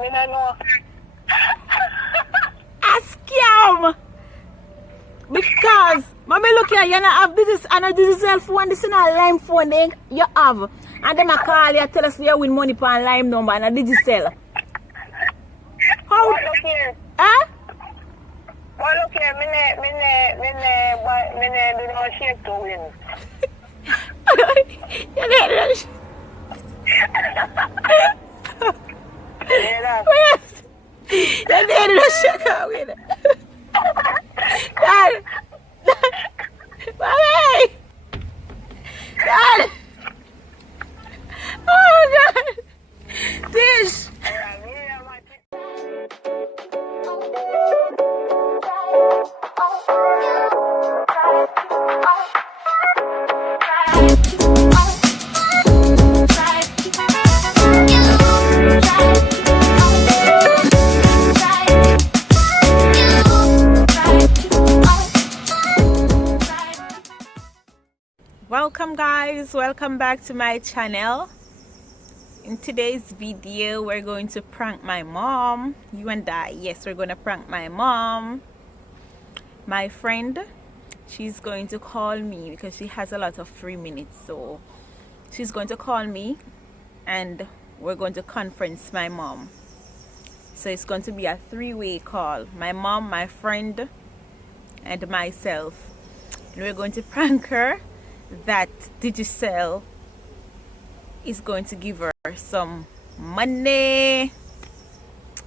Me no know. A scam! Because, mommy look here, you not have this, and this is phone, this is not Lime phone, then you have. And then I call you, tell us you win money for a Lime number and a digicel. How? What look here? Huh? What look here? Me do not shake to win. You need to Yeah, yes. You need to shake out with it. Dad. Mommy. Dad. Oh God. This. Welcome guys, welcome back to my channel. In today's video we're going to prank my mom. You and I, yes, we're going to prank my mom. My friend, she's going to call me because she has a lot of free minutes, so she's going to call me and we're going to conference my mom. So it's going to be a three-way call: my mom, my friend, and myself. And we're going to prank her that digicel is going to give her some money.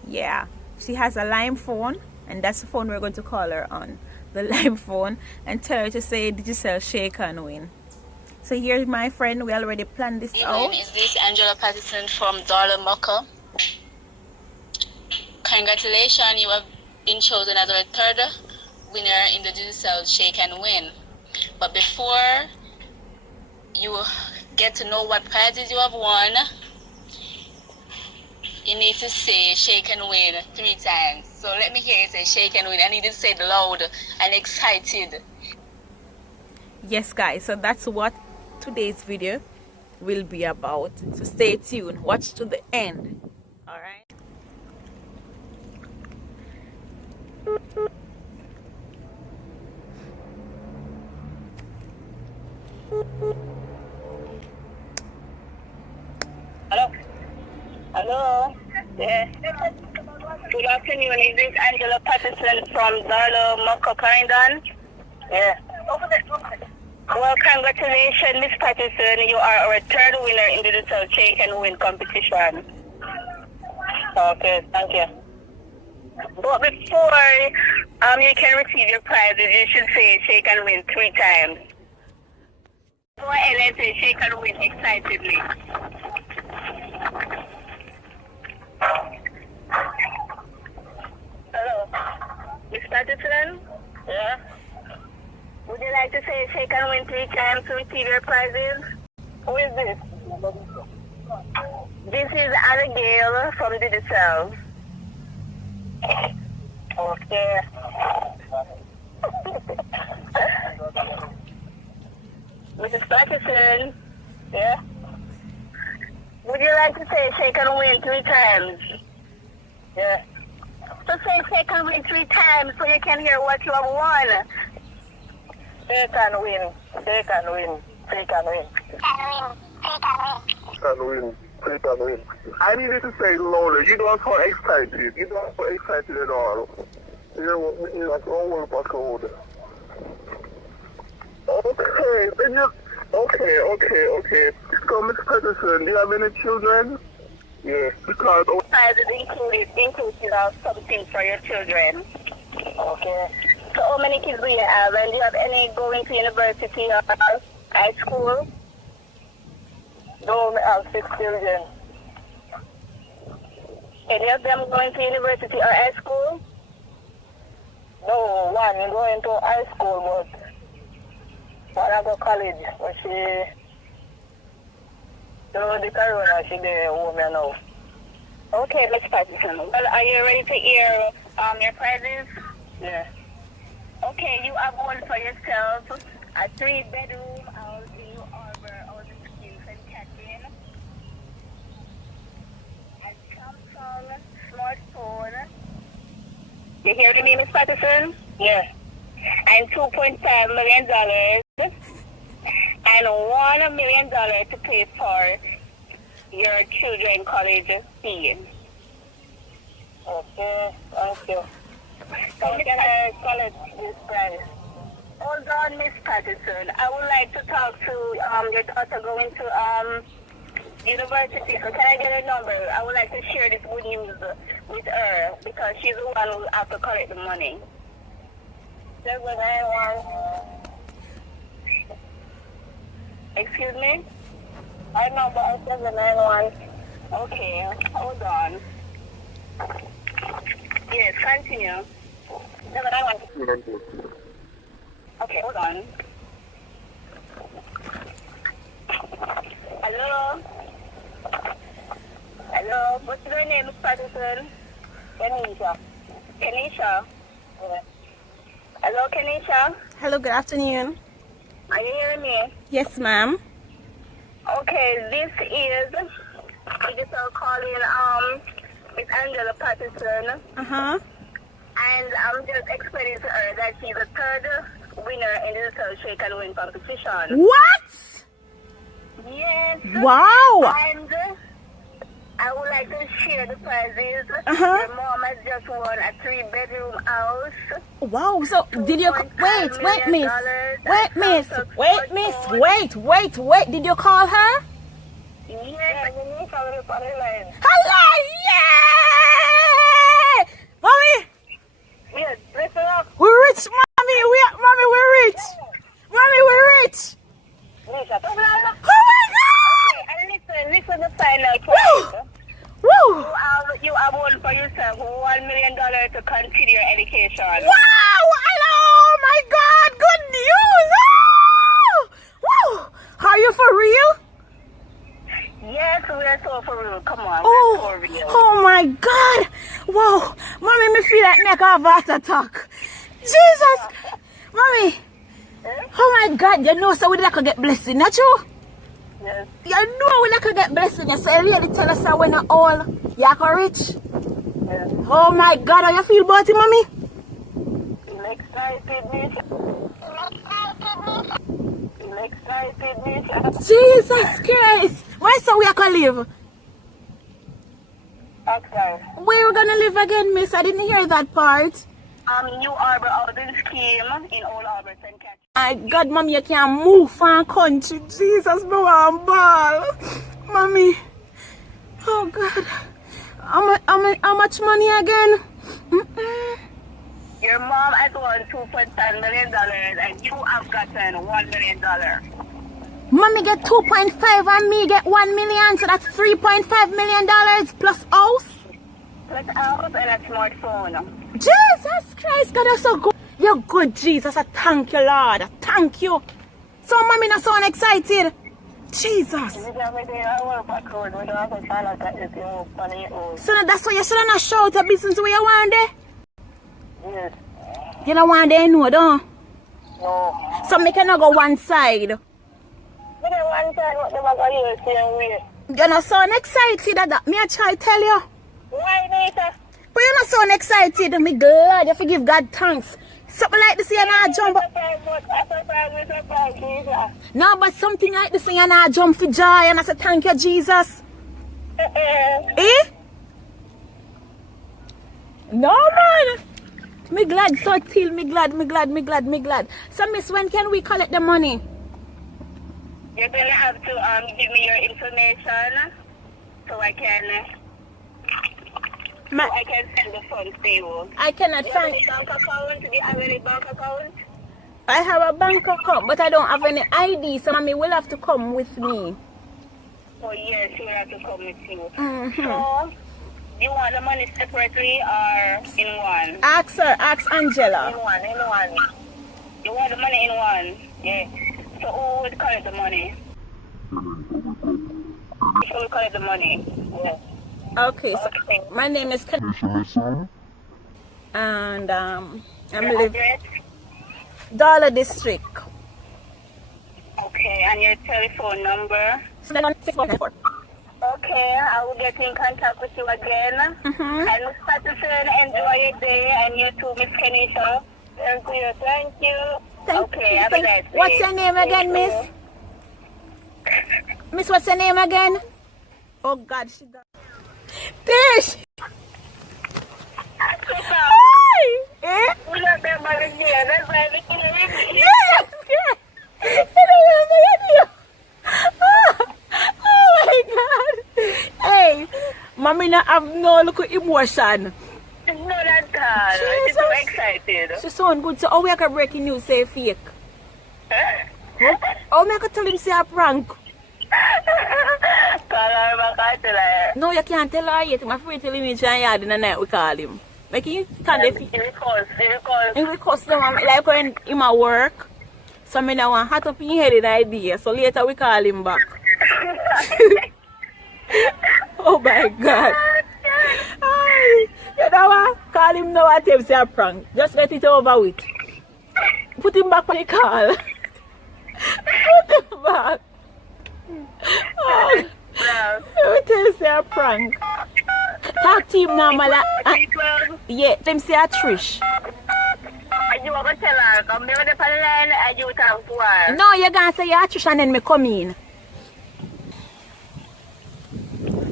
Yeah, she has a Lime phone, and that's the phone we're going to call her on, the Lime phone, and tell her to say digicel shake and win. So here's my friend. We already planned this out. Is this Angela Patterson from Darla Mocha? Congratulations, you have been chosen as our third winner in the digicel shake and win. But before you get to know what prizes you have won, you need to say shake and win 3 times. So let me hear you say shake and win. I need to say it loud and excited. Yes guys, so that's what today's video will be about. So stay tuned, watch to the end. Alright. Hello? Hello? Yes. Good afternoon. Is this Angela Patterson from Darla Mocha Clarendon? Yeah. Well, congratulations, Miss Patterson. You are our third winner in the digicel shake and win competition. Okay, thank you. But before you can receive your prizes, you should say shake and win 3 times. Go ahead and say shake and win excitedly. Hello, Miss Patterson? Yeah? Would you like to say shake and win 3 times to receive your prizes? Who is this? This is Abigail from digicel. Okay. Mrs. Patterson? Yeah? Would you like to say shake and win 3 times? Yeah. So say shake and win 3 times so you can hear what you have won. Shake and win. Shake and win. Shake and win. And win. Take and win. I needed to say it louder. You don't sound excited. You don't sound excited at all. You're like all over code. Okay, then you... Okay. So, Miss Patterson, do you have any children? Yes, because... Prizes inclusive of something for your children. Okay. So how many kids do you have? And do you have any going to university or high school? No, I have 6 children. Any of them going to university or high school? No, one is going to high school, but one I go college. But she, the corona, she there home now. Okay, Miss Patterson. Well, are you ready to hear your prizes? Yeah. Okay, you have one for yourself. A 3-bedroom house in New Arbor, out in St. Catherine. A Samsung You hear me, Miss Patterson? Yeah. And $2.5 million and $1 million to pay for your children's college fee. Okay, thank you. How can I collect this price? Hold on, Miss Patterson. I would like to talk to your daughter going to university. So can I get a number? I would like to share this good news with her because she's the one who has to collect the money. 791. Excuse me? I number 791. Okay, hold on. Yes, continue. 791. Okay, hold on. Hello? Hello? What's your name, Miss Patterson? Kenisha. Kenisha? Yeah. Hello, Kenisha? Hello, good afternoon. Are you hearing me? Yes, ma'am. Okay, this is digicel calling Miss Angela Patterson. Uh-huh. And I'm just explaining to her that she's the third winner in the digicel shake and win competition. What? Yes. Wow. And I would like to share the prizes. Uh-huh. Your mom has just won a 3-bedroom house. Wow, so did you wait, miss. Did you call her? Yes, you need to look on the line. Hello, yeah! Mommy, Yes, listen up. we're rich, mommy. We're rich. Mommy, we're rich. Lisa, talk loud. Oh my God! Okay, and listen to final Woo! prize. Woo! You have won for yourself $1 million to continue your education. Wow! Hello! Oh my God! Good news! Oh! Woo! Are you for real? Yes, we are so for real. Come on, we're Oh! so real. Oh my God! Wow! Mommy, me feel like me have a heart attack. Jesus! Mommy! Oh my God! You know, so we like to get blessing, not you? Yes. You know we like to get blessing. You so you really tell us that when you're all you're rich. Yes. Oh my God! How you feel about it, mommy? I'm excited, Misha. I'm excited, Misha. Jesus Christ! Why so we are gonna live? Okay. Where we gonna live again, miss? I didn't hear that part. New Arbor Housing Scheme in Old Arbor, St. Catherine. My God, mommy, you can't move from country. Jesus, no one ball. Mommy. Oh God. How much money again? Your mom has won $2.5 million and you have gotten $1 million. Mommy get 2.5 and me get 1 million, so that's $3.5 million plus house. Plus house and a smartphone. Jesus Christ, God, you're so good. You're good, Jesus. I thank you, Lord. I thank you. So, mommy, not so excited. Jesus. So that's why you should not shout a business where you want there. Yes. You don't want there, no, don't. No. So me cannot go one side. But then one time, what the bag of you same way? You're not so excited that me I try to tell you. Why, Nita? But you're not so excited. Me glad you forgive God thanks. Something like this, you're not jump. No, but something like this, you're not jump for joy. And I say, thank you, Jesus. Eh? No, man. Me glad, so till me glad. So, miss, when can we collect the money? You're going to have to give me your information so I can send the funds to you. I cannot Do you have find. any bank account? Do you have any bank account? I have a bank account, but I don't have any ID, so mommy will have to come with me. Oh, yes, you will have to come with you. Mm-hmm. So, do you want the money separately or in one? Ask her, ask Angela. In one. You want the money in one? Yeah. So who would collect the money? Who will collect the money? Yeah. Okay, so Okay. my name is and I'm Your live address? Dollar District. Okay, and your telephone number? 71644. Okay, I will get in contact with you again. Mm-hmm. And Miss Patterson, enjoy your day, and you too, Miss Kenisha. Thank you, thank you. Okay, have a nice day. What's your name again, Miss? Miss, what's your name again? Oh God, she got Tish! Eh? We don't remember again. That's why we can repeat. Oh my God! Hey, mommy, not have no look emotion. It's not that hard. I'm so excited. She sound good. So, how we can breaking news say fake? How me can tell him say a prank? Call her back and tell her. No, you can't tell her yet. I'm afraid to him in yard in the night we call him. Like he stand there. He He cuss them like when him at work. So me now want hot up in head in idea. So later we call him back. Oh my God. Ay, you know what? Call him now and tell him say a prank. Just let it over with. Put him back on the call. Put him back. Oh, let me tell you say a prank. Talk to him now, Mala. Yeah, them say a Trish. You want to tell her, come down the line and you talk to her. No, you're going to say you're a Trish and then me come in.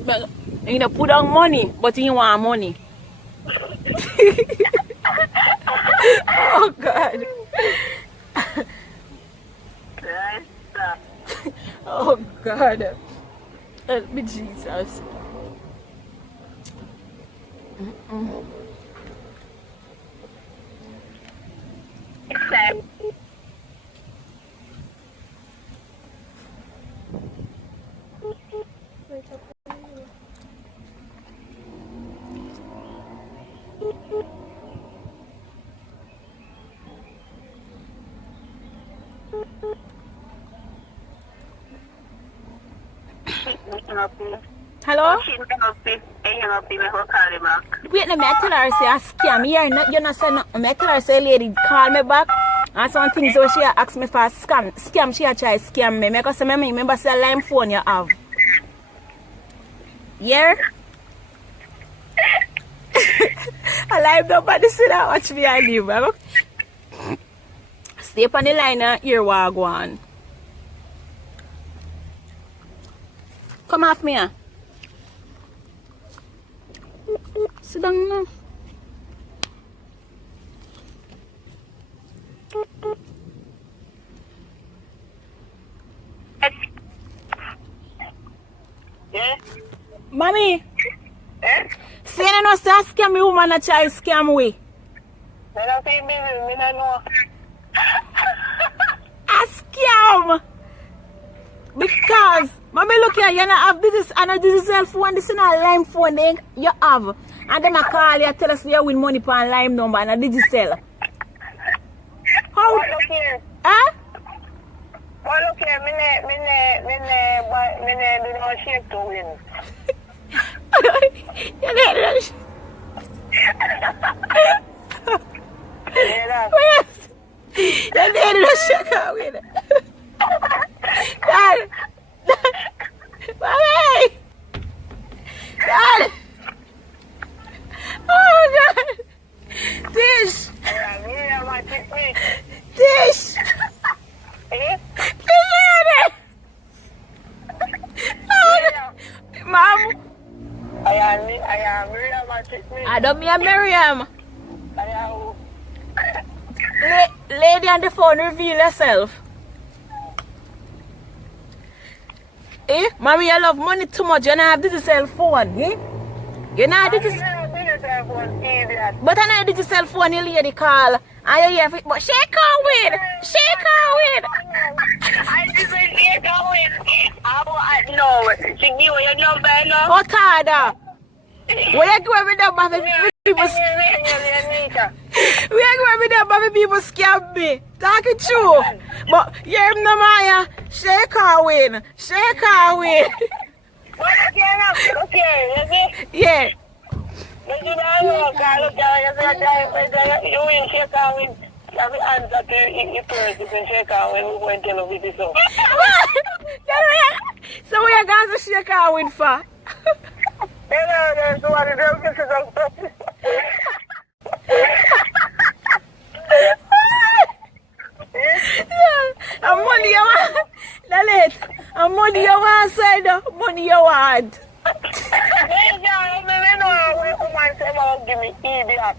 But, you know, put on money, but you want money. Oh, God. Oh, God. Help me, Jesus. Hello? Wait, no, me tell her say a scam. You're not saying nothing. Me tell her say lady call me back. And some things so she ask me for a scam. She a try scam me. Because I remember say a lime phone you have. Yeah? I like nobody see that watch me I live. Stay up on the line and ear wagwan. Come off me. Sit down now. Yeah? Mommy, Eh? say you know say scam me woman a try scam we. I don't see me don't know. A scam! Because mommy look here, you not have this and a digital phone, this is not a lime phone then you have. And them a call you tell us you win money for a lime number and a digital. How? Look here. Huh? Well, look here, me do not shake to win. You know that? Yeah, Yes. You need to check out with it. Dad. Mommy. Dad. Oh God. Dish. Dish. Eh? Mom. I am Miriam. I don't mean Miriam. I am. Lady on the phone, reveal yourself. Eh? Mommy, you love money too much. You don't have digital phone. Eh? You know digital. But I know digital phone, you lady call. And you hear it, but shake her with. Shake her with. I just shake her with. No, she give you your number, no? What card? Where you go with number for people? Where you go with number for people scam me? Talking true. But you hear no Maya. Shake her with. Shake her with. Okay, Yeah. you will shake her with. Have the answer to your first. You can shake her when we go and tell her with this. So we are going to shake her with for? There's one of them kisses on top. And money you want. Lalit. And money you want, side. Money you want. Give me idiot.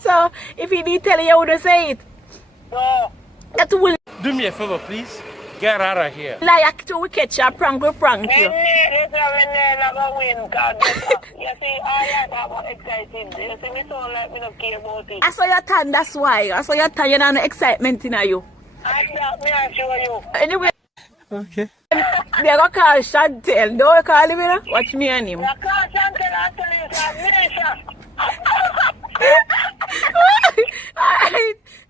So, if he did tell you, you would say it. No. That will Do me a favor, please. Get out of here. like to catch you, prank you. You see, I'm excited. You see, me so like me don't care about it. I saw your tan, that's why. I saw your tan, you know, no excitement in you. I show you. Anyway, Okay. we are going to call Chantel. Don't you call him, you know? Watch me and him. You can't Chantel actually is a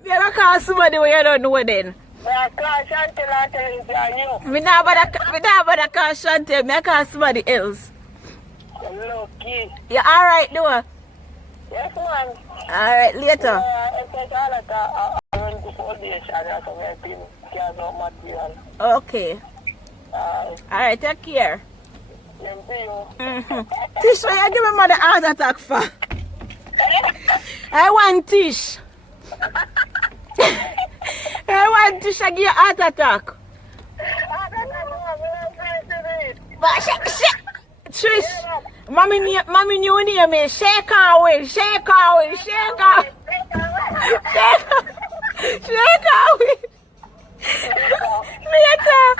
We are going to call somebody where you don't know then. I can't Chantel actually is you. We not about to call Chantel. I call somebody else. Lucky. You alright, do you? Yes, man. Alright, later. I think I run to foundation and some helping carry out material. Okay. Alright, take care. Same to you. Tish, what you give me mother heart attack for? I want Tish. I want Tish to give you heart attack. But Trish, mommy new name me. Shake her away, shake her away, shake her. Shake her away. Later.